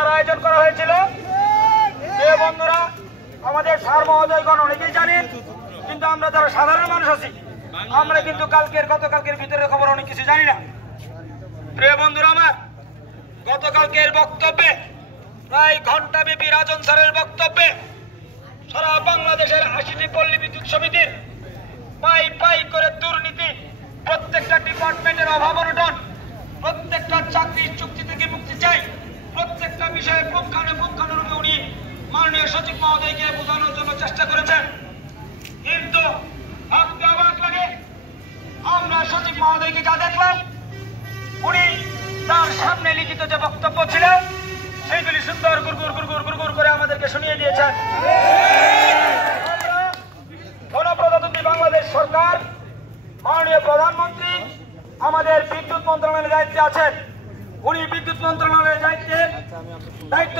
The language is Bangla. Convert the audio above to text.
আয়োজন করা হয়েছিল। যে বন্ধুরা আমাদের স্যার মহোদয়গণ অনেকেই জানেন, কিন্তু আমরা যারা সাধারণ মানুষ আছি আমরা কিন্তু গতকালকের ভিতরের খবর অনেক কিছু জানি না। প্রিয় বন্ধুরা আমার, গতকালকের বক্তব্যে প্রায় ঘণ্টাব্যাপী রাজন স্যারের বক্তব্যে সারা বাংলাদেশের ৮০টি পল্লী বিদ্যুৎ সমিতির পাই পাই করে দুর্নীতি, প্রত্যেকটা ডিপার্টমেন্টের অভাব অনটন, প্রত্যেকটা চাকরির চুক্তি থেকে মুক্তি চাই, প্রত্যেকটা বিষয়ে পুঙ্খানুপুঙ্খানুরূপে উনি মাননীয় সচিব মহোদয়কে বোঝানোর জন্য চেষ্টা করেছেন। কিন্তু ভাবতে অবাক লাগে, আমরা সচিব মহোদয়কে যা দেখলাম, উনি তার সামনে লিখিত যে বক্তব্য ছিল সেইগুলি সুন্দর গুড়গুড় করে আমাদেরকে শুনিয়ে দিয়েছেন। গণপ্রজাতন্ত্রী বাংলাদেশ সরকার, মাননীয় প্রধানমন্ত্রী আমাদের বিদ্যুৎ মন্ত্রণালয়ের দায়িত্বে আছেন। উনি বিদ্যুৎ মন্ত্রণালয়ের দায়িত্ব